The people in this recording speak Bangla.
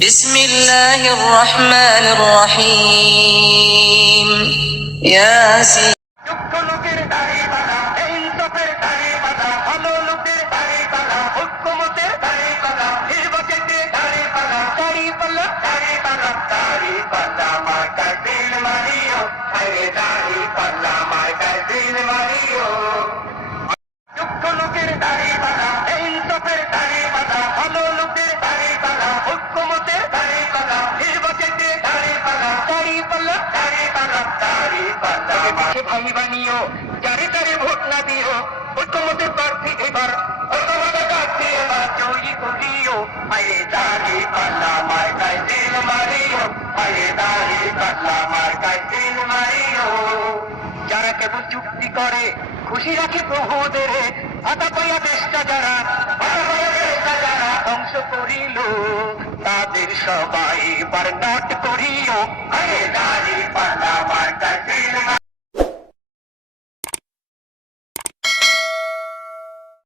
بسم الله الرحمن الرحيم. ياسين. মাকে ভাই বানিও যারে তারে ভোট না দিও ঐক্যমতের প্রার্থী এবার যারা কেবল চুক্তি করে, খুশি রাখে প্রভুদের। হাতা পায়া দেশটা যারা যারা ধ্বংস করিল, তাদের সবাই এবার নাট করিও আরে পাল্লা